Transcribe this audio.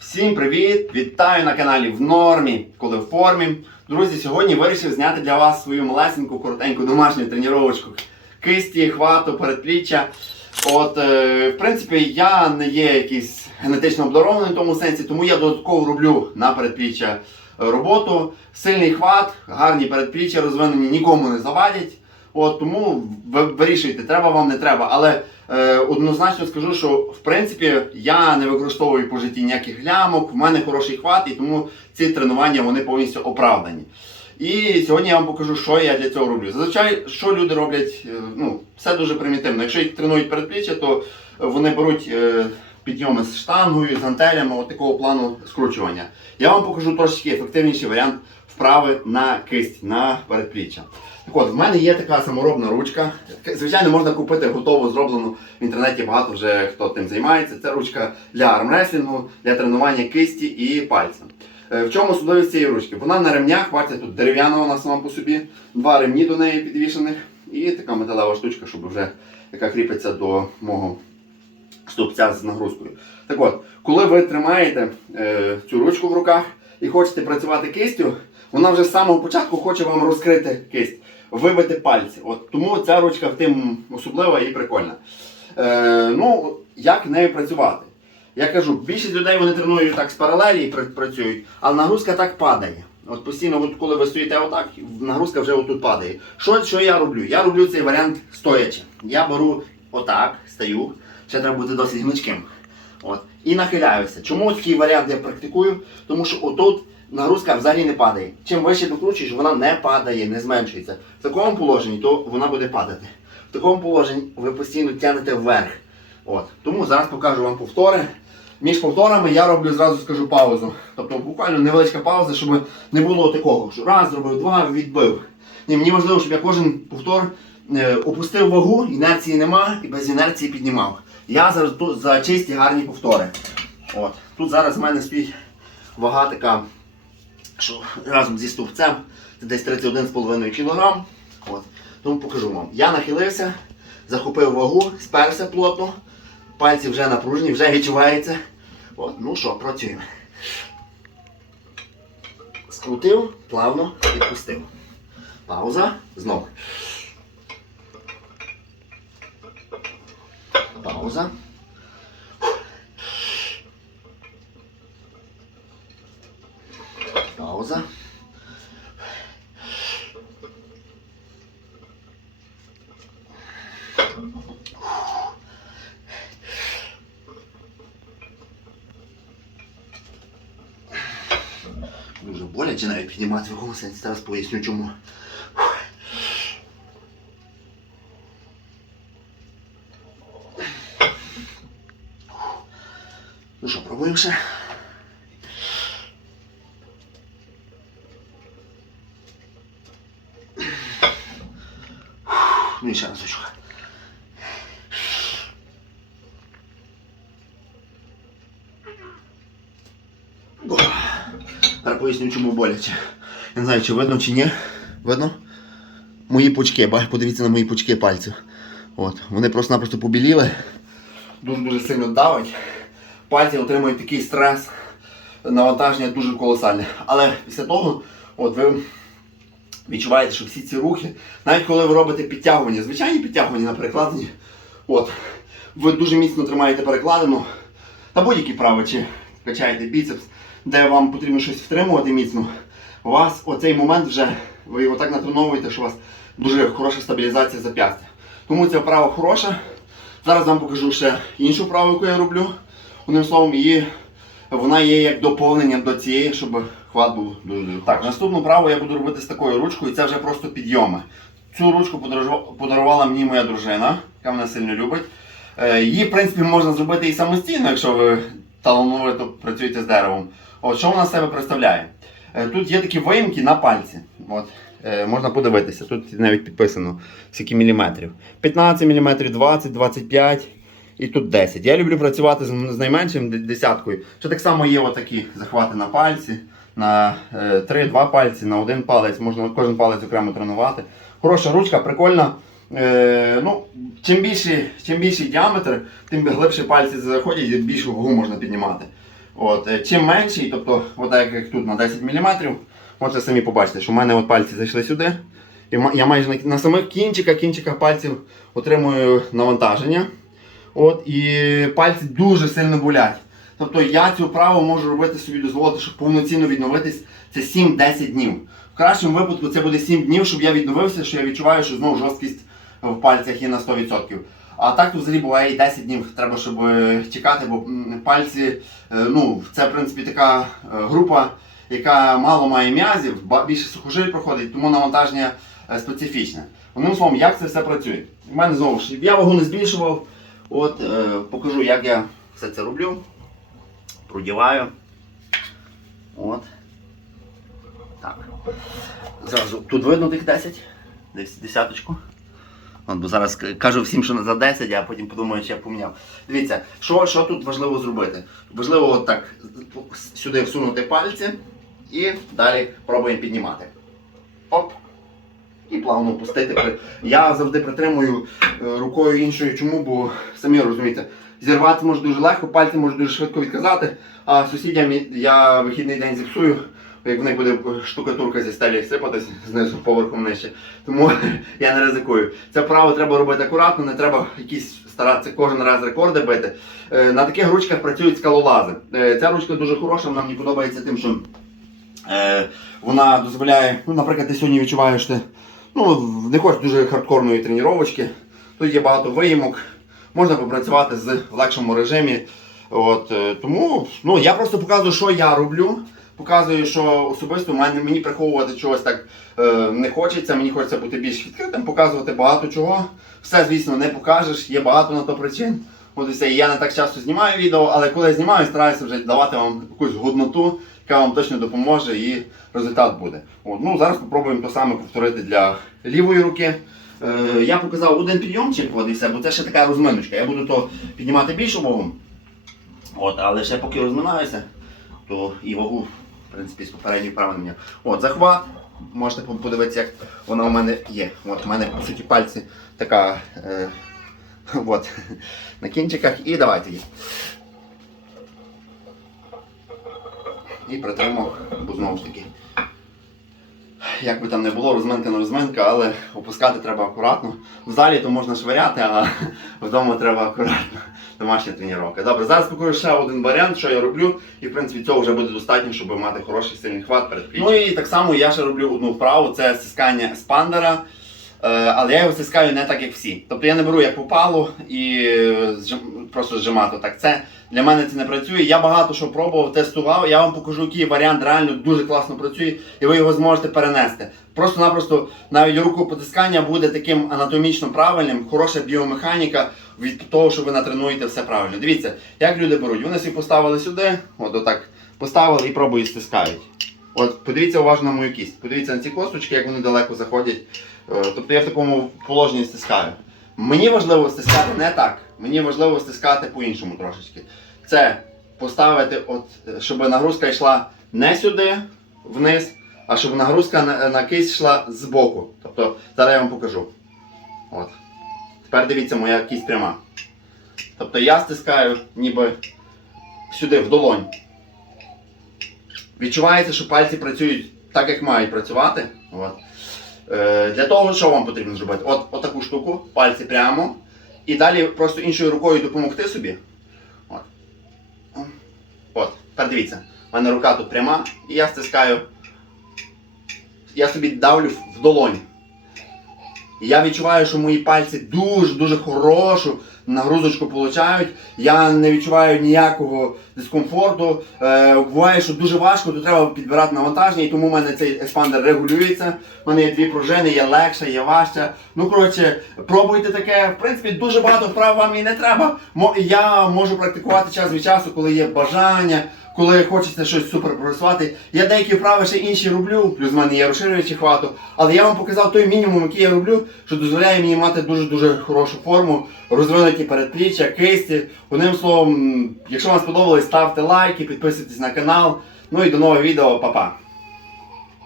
Всім привіт! Вітаю на каналі в нормі, коли в формі. Друзі, сьогодні вирішив зняти для вас свою малесеньку, коротеньку домашню тренувачку кисті, хвату, передпліччя. От, е, в принципі, я не є якийсь генетично обдарований в тому сенсі, тому я додатково роблю на передпліччя роботу. Сильний хват, гарні передпліччя розвинені, нікому не завадять. От, тому ви вирішуйте, треба вам, не треба. Але е, однозначно скажу, що в принципі я не використовую по житті ніяких глямок, в мене хороший хват, і тому ці тренування вони повністю оправдані. І сьогодні я вам покажу, що я для цього роблю. Зазвичай, що люди роблять, е, ну, все дуже примітивно. Якщо їх тренують передпліччя, то вони беруть е, підйоми з штангою, з гантелями, от такого плану скручування. Я вам покажу трошечки ефективніший варіант вправи на кисть, на передпліччя. Так от, в мене є така саморобна ручка. Звичайно, можна купити готову, зроблену в інтернеті. Багато вже хто тим займається. Це ручка для армреслінгу, для тренування кисті і пальця. Е, В чому особливість цієї ручки? Вона на ремнях, бачите, тут дерев'яна вона сама по собі, два ремні до неї підвішених, і така металева штучка, щоб вже яка кріпиться до мого стовпця з нагрузкою. Так от, коли ви тримаєте е, цю ручку в руках і хочете працювати кистю, вона вже з самого початку хоче вам розкрити кисть, вибити пальці. От, тому ця ручка в тим особлива і прикольна. Е, ну, як нею працювати? Я кажу, більшість людей вони тренують так з паралелі і працюють, але нагрузка так падає. От постійно, от коли ви стоїте отак, нагрузка вже отут падає. Що, що я роблю? Я роблю цей варіант стоячи. Я беру отак, стою, ще треба бути досить гнучким. От, і нахиляюся. Чому такий варіант я практикую? Тому що отут нагрузка взагалі не падає. Чим вище докручуєш, вона не падає, не зменшується. В такому положенні то вона буде падати. В такому положенні ви постійно тягнете вверх. От. Тому зараз покажу вам повтори. Між повторами я роблю зразу скажу паузу. Тобто буквально невеличка пауза, щоб не було такого, що раз зробив, два відбив. Ні, мені важливо, щоб я кожен повтор е, опустив вагу, інерції нема і без інерції піднімав. Я зараз за чисті гарні повтори. От. Тут зараз в мене стоїть вага така, що разом зі стовпцем це десь 31,5 кг. От. Тому покажу вам. Я нахилився, захопив вагу, сперся плотно, пальці вже напружені, вже відчувається. От. Ну що, працюємо. Скрутив, плавно відпустив. Пауза. Знову. Пауза. Пауза. Дуже боляче навіть піднімати вагу, сенсі зараз поясню чому. Ну що, пробуємо. Ну і ще разочок. Зараз поясню, чому боляче. Я не знаю, чи видно, чи ні. Видно? Мої пучки, подивіться на мої пучки пальців. От. Вони просто-напросто побіліли. Дуже-дуже сильно давить. Пальці отримують такий стрес. Навантаження дуже колосальне. Але після того, от ви відчуваєте, що всі ці рухи, навіть коли ви робите підтягування, звичайні підтягування на перекладині, от, ви дуже міцно тримаєте перекладину та будь-які вправи, чи качаєте біцепс, де вам потрібно щось втримувати міцно, у вас оцей момент вже, ви його так натреновуєте, що у вас дуже хороша стабілізація зап'ястя. Тому ця вправа хороша. Зараз вам покажу ще іншу вправу, яку я роблю. Одним словом, її вона є як доповнення до цієї, щоб хват був дуже дуже. Так, наступну вправу я буду робити з такою ручкою, і це вже просто підйоми. Цю ручку подарувала- подарувала мені моя дружина, яка мене сильно любить. Е, Її, в принципі, можна зробити і самостійно, якщо ви талановито працюєте з деревом. От що вона з себе представляє? Е, Тут є такі виїмки на пальці. От, е, можна подивитися, тут навіть підписано скільки міліметрів. 15 мм, 20, 25 і тут 10. Я люблю працювати з, найменшим десяткою. Ще так само є отакі захвати на пальці, на 3-2 пальці, на один палець, можна кожен палець окремо тренувати. Хороша ручка, прикольна. Е, ну, чим, більший, чим більший діаметр, тим глибше пальці заходять і більшу вагу можна піднімати. От, е, чим менший, тобто, от як тут на 10 мм, можете самі побачити, що в мене от пальці зайшли сюди. І я майже на самих кінчиках, кінчиках пальців отримую навантаження. От, і пальці дуже сильно болять. Тобто я цю вправу можу робити собі дозволити, щоб повноцінно відновитись це 7-10 днів. В кращому випадку це буде 7 днів, щоб я відновився, що я відчуваю, що знову жорсткість в пальцях є на 100%. А так то взагалі буває і 10 днів треба, щоб чекати, бо пальці, е, ну, це в принципі така е, група, яка мало має м'язів, більше сухожиль проходить, тому навантаження е, специфічне. Одним словом, як це все працює? У мене знову ж я вагу не збільшував. От е, покажу, як я все це роблю. Продіваю. От. Так. Зразу тут видно тих 10. Десь десяточку. От, бо зараз кажу всім, що за 10, а потім подумаю, чи я поміняв. Дивіться, що, що тут важливо зробити? Важливо от так сюди всунути пальці і далі пробуємо піднімати. Оп. І плавно опустити. Я завжди притримую е, рукою іншою. Чому? Бо самі розумієте, зірвати може дуже легко, пальці можуть дуже швидко відказати, а сусідям я вихідний день зіпсую, як в них буде штукатурка зі стелі сипатись знизу поверхом нижче. Тому я не ризикую. Це право треба робити акуратно, не треба якісь старатися кожен раз рекорди бити. Е, На таких ручках працюють скалолази. Е, Ця ручка дуже хороша, вона мені подобається тим, що е, вона дозволяє, ну, наприклад, ти сьогодні відчуваєш ти ну, не хочеш дуже хардкорної тренувачки. Тут є багато виїмок, можна попрацювати з в легшому режимі. От, е, тому ну, я просто показую, що я роблю. Показую, що особисто мені приховувати чогось так е, не хочеться, мені хочеться бути більш відкритим, показувати багато чого. Все, звісно, не покажеш, є багато на то причин. От і все. Я не так часто знімаю відео, але коли я знімаю, стараюся вже давати вам якусь годноту, яка вам точно допоможе і результат буде. От, ну, зараз спробуємо те саме повторити для лівої руки. Е, я показав один підйомчик, от, і все, бо це ще така розминочка. Я буду то піднімати більшу вагу. От, але ще поки розминаюся, то і вагу, в принципі, з попередньої вправи. От, захват. Можете подивитися, як вона у мене є. От, у мене по суті пальці така. Е, от, на кінчиках. І давайте її. І притримав, бо знову ж таки. Як би там не було, розминка на розминка, але опускати треба акуратно. В залі то можна швиряти, а вдома треба акуратно. Домашня тренування. Добре, зараз покажу ще один варіант, що я роблю, і в принципі цього вже буде достатньо, щоб мати хороший сильний хват перед пліччям. Ну і так само я ще роблю одну вправу, це стискання спандера. Е, Але я його стискаю не так, як всі. Тобто я не беру як попало і е, просто зжимати так. Це для мене це не працює. Я багато що пробував, тестував. Я вам покажу, який варіант реально дуже класно працює, і ви його зможете перенести. Просто-напросто навіть рукопотискання буде таким анатомічно правильним, хороша біомеханіка від того, що ви натренуєте все правильно. Дивіться, як люди беруть. Вони собі поставили сюди, от отак поставили і пробують стискають. От подивіться уважно на мою кість. Подивіться на ці косточки, як вони далеко заходять. Е, Тобто я в такому положенні стискаю. Мені важливо стискати не так. Мені важливо стискати по-іншому трошечки. Це поставити, от, е, щоб нагрузка йшла не сюди, вниз, а щоб нагрузка на, на кисть йшла збоку. Тобто, зараз я вам покажу. От. Тепер дивіться, моя кість пряма. Тобто я стискаю ніби сюди, в долонь. Відчувається, що пальці працюють так, як мають працювати. От. Е, для того, що вам потрібно зробити? От, от таку штуку, пальці прямо. І далі просто іншою рукою допомогти собі. От. От, тепер дивіться. У мене рука тут пряма, і я стискаю. Я собі давлю в- долонь. І я відчуваю, що мої пальці дуже-дуже хорошу нагрузочку получають. Я не відчуваю ніякого дискомфорту. Е, буває, що дуже важко, то треба підбирати навантаження, і тому в мене цей еспандер регулюється. У мене є дві пружини, є легша, є важча. Ну, коротше, пробуйте таке. В принципі, дуже багато вправ вам і не треба. Мо- Я можу практикувати час від часу, коли є бажання. Коли хочеться щось супер просувати, я деякі вправи ще інші роблю, плюс в мене є розширювачі хвату. Але я вам показав той мінімум, який я роблю, що дозволяє мені мати дуже-дуже хорошу форму, розвинуті передпліччя, кисті. Одним словом, якщо вам сподобалось, ставте лайки, підписуйтесь на канал. Ну і до нового відео, па-па!